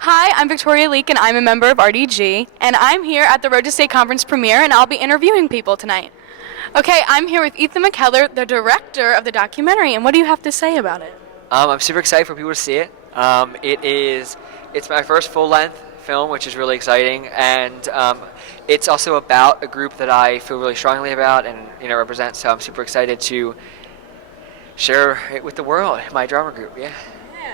Hi, I'm Victoria Leak, and I'm a member of RDG, and I'm here at the Road to State Conference premiere, and I'll be interviewing people tonight. Okay, I'm here with Ethan McKellar, the director of the documentary, and what do you have to say about it? I'm super excited for people to see it. It's my first full-length film, which is really exciting, and it's also about a group that I feel really strongly about and represent. So I'm super excited to share it with the world. My drama group, yeah.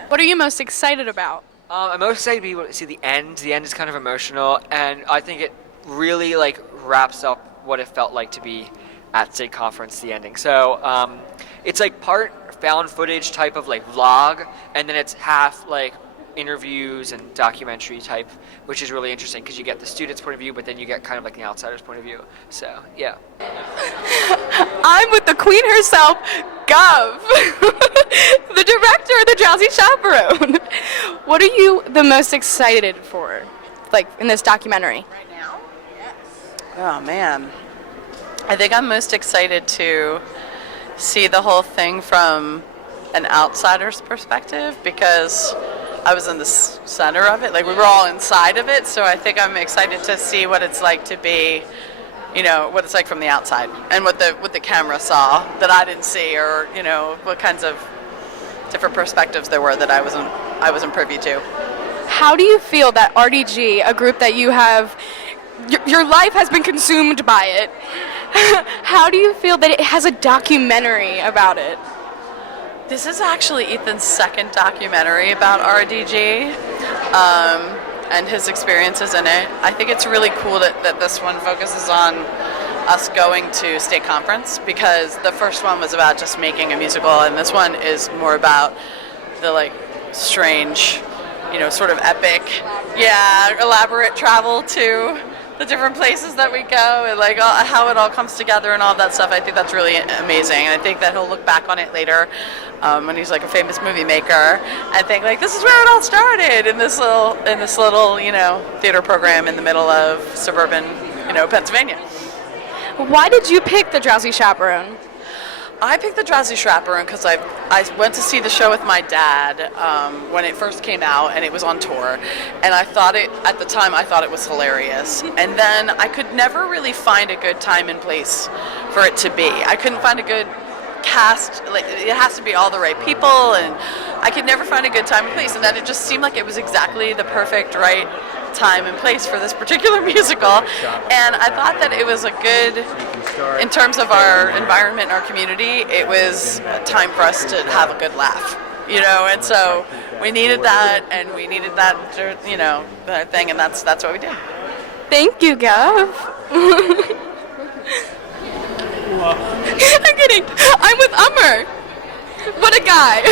What are you most excited about? I'm most excited to be able to see the end. The end is kind of emotional, and I think it really wraps up what it felt like to be at State Conference, the ending. So it's part found footage type of vlog, and then it's half interviews and documentary type, which is really interesting because you get the student's point of view, but then you get kind of the outsider's point of view. So yeah. I'm with the queen herself, Gov, the director of The Drowsy Chaperone. What are you the most excited for, in this documentary? Right now? Yes. Oh, man. I think I'm most excited to see the whole thing from an outsider's perspective because I was in the center of it. We were all inside of it, so I think I'm excited to see what it's like to be, what it's like from the outside and what the camera saw that I didn't see, or what kinds of different perspectives there were that I wasn't privy to. How do you feel that RDG, a group that you have, your life has been consumed by it, how do you feel that it has a documentary about it? This is actually Ethan's second documentary about RDG and his experiences in it. I think it's really cool that this one focuses on us going to State Conference, because the first one was about just making a musical, and this one is more about the strange, sort of epic, elaborate travel to the different places that we go, and how it all comes together and all that stuff. I think that's really amazing, and I think that he'll look back on it later when he's a famous movie maker and think this is where it all started, in this little theater program in the middle of suburban Pennsylvania. Why did you pick The Drowsy Chaperone? I picked The Drowsy Chaperone because I went to see the show with my dad when it first came out, and it was on tour, and at the time I thought it was hilarious, and then I could never really find a good time and place for it to be. I couldn't find a good cast, it has to be all the right people, and I could never find a good time and place, and then it just seemed like it was exactly the perfect right time and place for this particular musical, and I thought that it was a good, in terms of our environment and our community, it was a time for us to have a good laugh, and so we needed that, and we needed that, that thing, and that's what we did. Thank you, Gav. I'm kidding. I'm with Ummer. What a guy.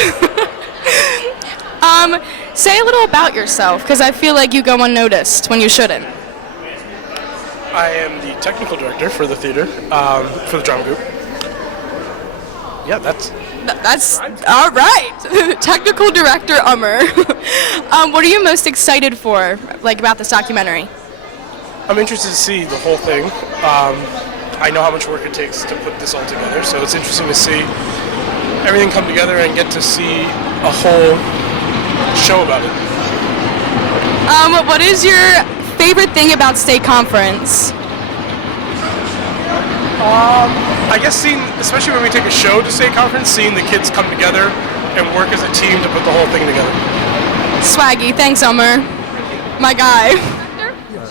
Say a little about yourself, because I feel like you go unnoticed when you shouldn't. I am the technical director for the theater, for the drama group. Yeah, That's all right. Technical director Ummer. What are you most excited for, about this documentary? I'm interested to see the whole thing. I know how much work it takes to put this all together, so it's interesting to see everything come together and get to see a whole show about it. What is your favorite thing about State Conference? I guess especially when we take a show to State Conference, seeing the kids come together and work as a team to put the whole thing together. Swaggy, thanks, Ummer. My guy.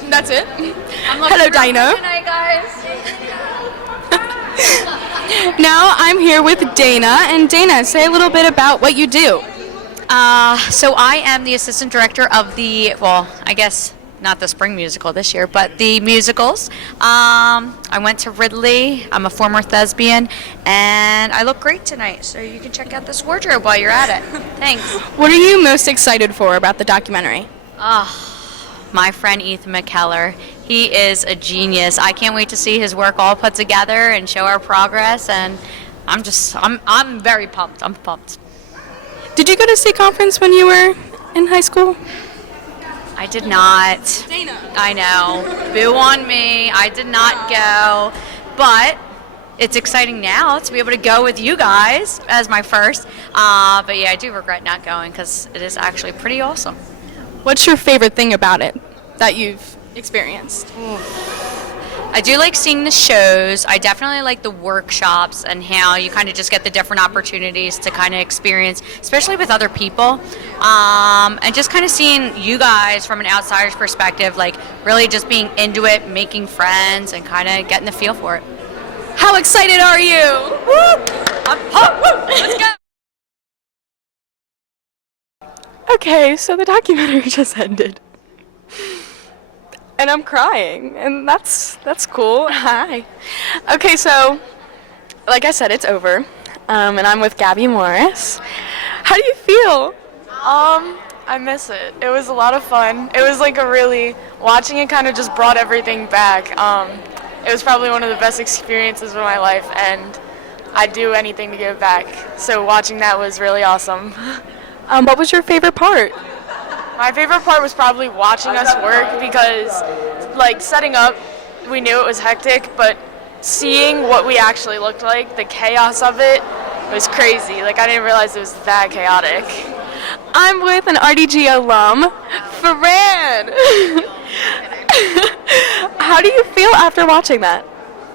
That's it. Hello, Dinah. Good night, guys. Now I'm here with Dana, and Dana, say a little bit about what you do. So I am the assistant director of I guess not the spring musical this year, but the musicals. I went to Ridley. I'm a former thespian, and I look great tonight, so you can check out this wardrobe while you're at it. Thanks. What are you most excited for about the documentary? My friend Ethan McKellar. He is a genius. I can't wait to see his work all put together and show our progress, and I'm very pumped. I'm pumped. Did you go to State Conference when you were in high school? I did not. Dana. I know. Boo on me. I did not go. But it's exciting now to be able to go with you guys as my first. But yeah, I do regret not going because it is actually pretty awesome. What's your favorite thing about it that you've experienced? I do like seeing the shows. I definitely like the workshops and how you kind of just get the different opportunities to kind of experience, especially with other people. And just kind of seeing you guys from an outsider's perspective, like really just being into it, making friends, and kind of getting the feel for it. How excited are you? Woo! I'm pumped. Woo! Let's go. Okay, so the documentary just ended. And I'm crying, and that's cool. Hi. Okay, so like I said, it's over, and I'm with Gabby Morris. How do you feel? I miss it. It was a lot of fun. It was like watching it kind of just brought everything back. It was probably one of the best experiences of my life, and I'd do anything to give back. So watching that was really awesome. What was your favorite part? My favorite part was probably watching us work because, like, setting up, we knew it was hectic, but seeing what we actually looked like, the chaos of it, was crazy. Like, I didn't realize it was that chaotic. I'm with an RDG alum, Fran. How do you feel after watching that?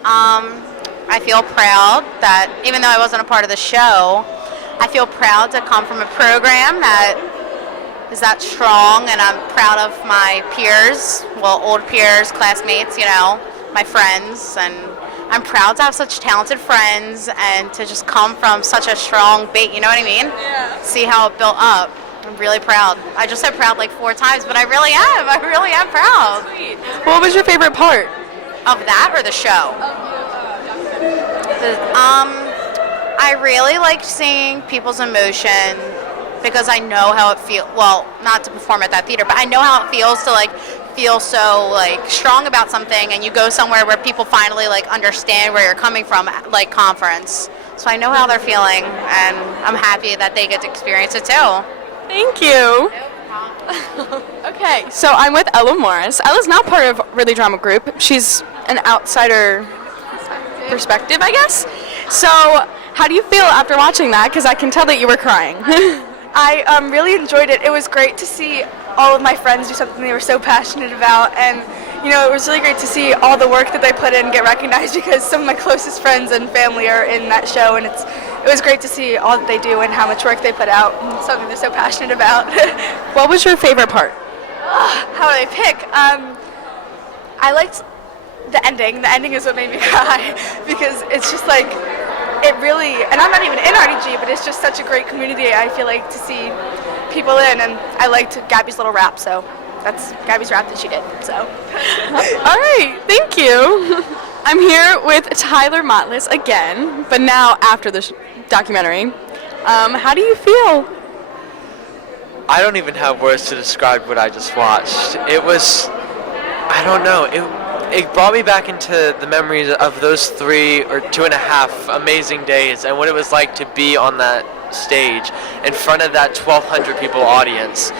I feel proud that even though I wasn't a part of the show, I feel proud to come from a program that is that strong, and I'm proud of my peers, well, old peers, classmates, you know, my friends, and I'm proud to have such talented friends and to just come from such a strong base, you know what I mean? Yeah. See how it built up. I'm really proud. I just said proud like 4 times, but I really am proud. Sweet. What was your favorite part? Of that or the show? I really liked seeing people's emotion because I know how it feels, well, not to perform at that theater, but I know how it feels to like feel so like strong about something, and you go somewhere where people finally like understand where you're coming from, like conference. So I know how they're feeling, and I'm happy that they get to experience it too. Thank you. Okay, so I'm with Ella Morris. Ella's not part of Really Drama Group. She's an outsider perspective, I guess. So how do you feel after watching that? Because I can tell that you were crying. I really enjoyed it. It was great to see all of my friends do something they were so passionate about, and you know, it was really great to see all the work that they put in get recognized because some of my closest friends and family are in that show, and it was great to see all that they do and how much work they put out, and something they're so passionate about. What was your favorite part? How do I pick? I liked the ending. The ending is what made me cry because it's just like, it really, and I'm not even in RDG, but it's just such a great community, I feel like, to see people in, and I liked Gabby's little rap, so that's Gabby's rap that she did, so. All right, thank you. I'm here with Tyler Motlis again, but now after the documentary. How do you feel? I don't even have words to describe what I just watched. It was, I don't know, it brought me back into the memories of those 3 or 2.5 amazing days and what it was like to be on that stage in front of that 1,200 people audience.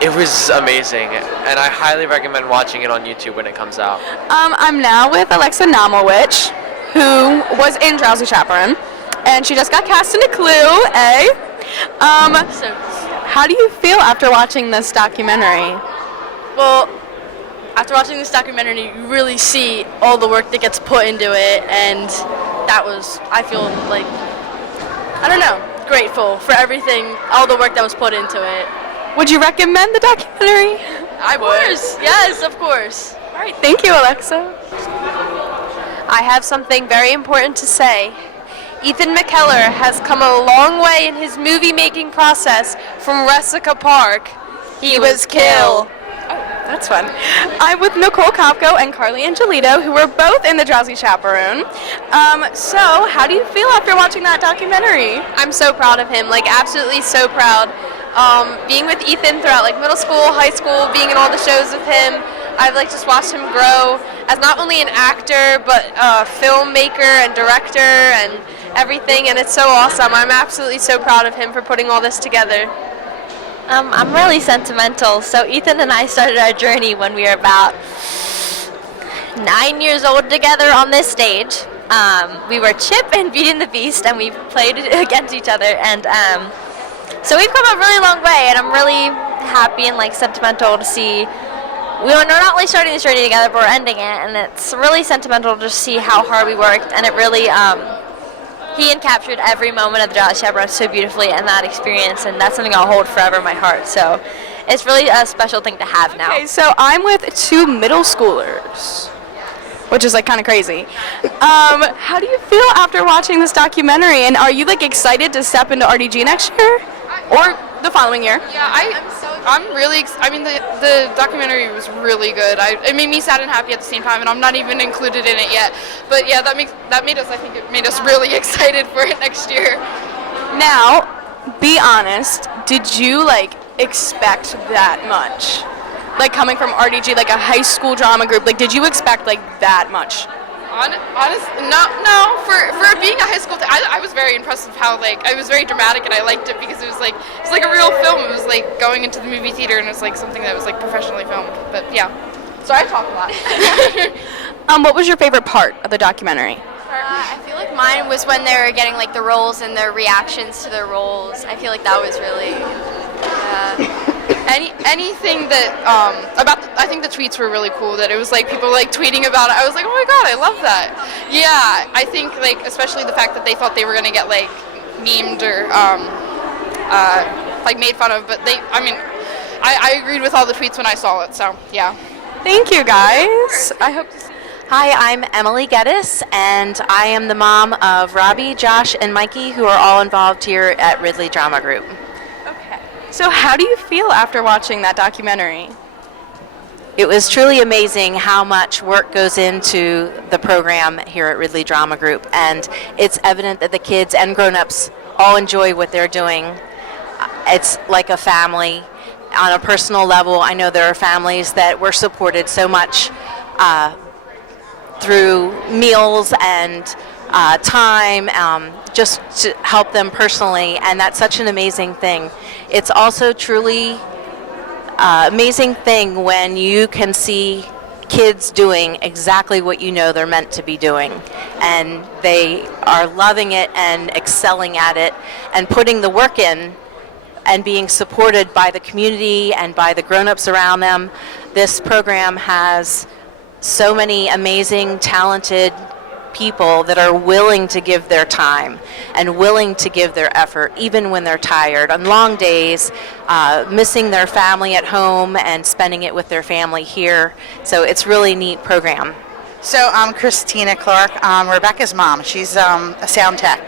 It was amazing, and I highly recommend watching it on YouTube when it comes out. I'm now with Alexa Namowicz, who was in Drowsy Chaperone, and she just got cast into Clue, eh? How do you feel after watching this documentary? Well, after watching this documentary, you really see all the work that gets put into it, and that was, I feel like, I don't know, grateful for everything, all the work that was put into it. Would you recommend the documentary? Of course, yes, of course. All right, thank you, Alexa. I have something very important to say. Ethan McKellar has come a long way in his movie-making process from Resica Park. He was Kill. That's fun. I'm with Nicole Kopko and Carly Angelito, who were both in The Drowsy Chaperone. So, how do you feel after watching that documentary? I'm so proud of him, like absolutely so proud. Being with Ethan throughout like middle school, high school, being in all the shows with him, I've like just watched him grow as not only an actor, but a filmmaker and director and everything, and it's so awesome. I'm absolutely so proud of him for putting all this together. I'm really sentimental. So Ethan and I started our journey when we were about 9 years old together on this stage. We were Chip and Beauty and the Beast, and we played against each other. And so we've come a really long way, and I'm really happy and like sentimental to see. We're not only starting this journey together, but we're ending it, and it's really sentimental to see how hard we worked, and it really, he encaptured every moment of the Jolly Chaperone so beautifully, and that experience, and that's something I'll hold forever in my heart, so it's really a special thing to have now. Okay, so I'm with 2 middle schoolers, which is like kind of crazy. How do you feel after watching this documentary, and are you like excited to step into RDG next year or the following year? Yeah, I'm really. I mean, the documentary was really good. It made me sad and happy at the same time, and I'm not even included in it yet. But yeah, that made us. I think it made us really excited for it next year. Now, be honest. Did you like expect that much? Like coming from RDG, like a high school drama group, like did you expect like that much? No. For being a high school, I was very impressed with how like it was very dramatic, and I liked it because it was like a real film. It was like going into the movie theater, and it was like something that was like professionally filmed. But yeah, so I talk a lot. What was your favorite part of the documentary? I feel like mine was when they were getting like the roles and their reactions to their roles. I feel like that was really. Anything that I think the tweets were really cool. That it was like people like tweeting about it. I was like, oh my god, I love that. Yeah, I think like especially the fact that they thought they were gonna get like memed or like made fun of, but I agreed with all the tweets when I saw it. So yeah. Thank you guys. I hope. Hi, I'm Emily Geddes, and I am the mom of Robbie, Josh, and Mikey, who are all involved here at Ridley Drama Group. So how do you feel after watching that documentary? It was truly amazing how much work goes into the program here at Ridley Drama Group, and it's evident that the kids and grown-ups all enjoy what they're doing. It's like a family. On a personal level, I know there are families that were supported so much through meals and time, just to help them personally, and that's such an amazing thing. It's also truly amazing thing when you can see kids doing exactly what you know they're meant to be doing, and they are loving it and excelling at it and putting the work in and being supported by the community and by the grown-ups around them. This program has so many amazing, talented people that are willing to give their time and willing to give their effort even when they're tired on long days, missing their family at home and spending it with their family here. So it's really a neat program. So I'm Christina Clark. Rebecca's mom. She's a sound tech.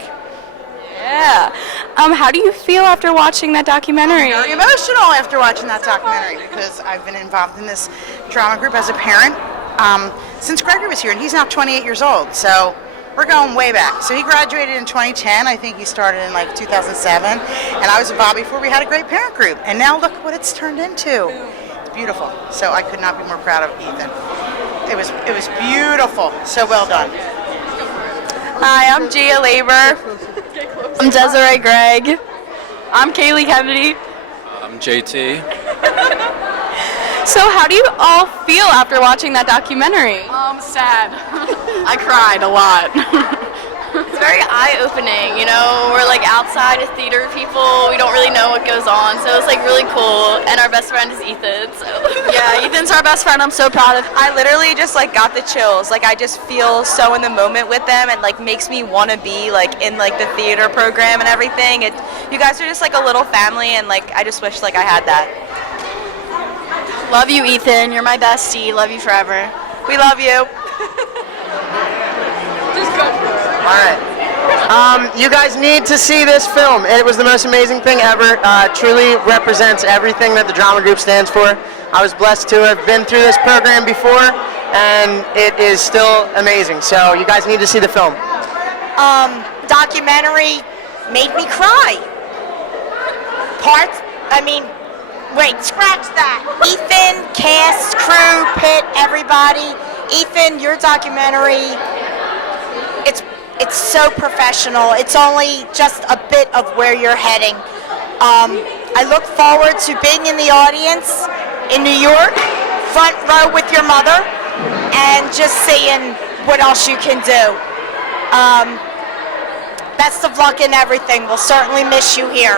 Yeah. How do you feel after watching that documentary? Very emotional after watching that documentary because I've been involved in this drama group as a parent since Gregory was here, and he's now 28 years old, so we're going way back. So he graduated in 2010. I think he started in like 2007, and I was involved before we had a great parent group, and now look what it's turned into. It's beautiful. So I could not be more proud of Ethan. It was beautiful. So well done. Hi, I'm Gia Labor. I'm Desiree Gregg. I'm Kaylee Kennedy. I'm JT. So how do you all feel after watching that documentary? Sad. I cried a lot. It's very eye-opening, you know, we're like outside of theater people, we don't really know what goes on, so it's like really cool, and our best friend is Ethan, so. Yeah, Ethan's our best friend, I'm so proud of him. I literally just like got the chills, like I just feel so in the moment with them, and like makes me want to be like in like the theater program and everything. You guys are just like a little family, and like I just wish like I had that. Love you, Ethan, you're my bestie, love you forever. We love you. Just go for it. All right. You guys need to see this film. It was the most amazing thing ever. Truly represents everything that the drama group stands for. I was blessed to have been through this program before, and it is still amazing. So you guys need to see the film. Documentary made me cry. Wait, scratch that. Ethan, cast, crew, Pitt, everybody. Ethan, your documentary, it's so professional. It's only just a bit of where you're heading. I look forward to being in the audience in New York, front row with your mother, and just seeing what else you can do. Best of luck in everything. We'll certainly miss you here.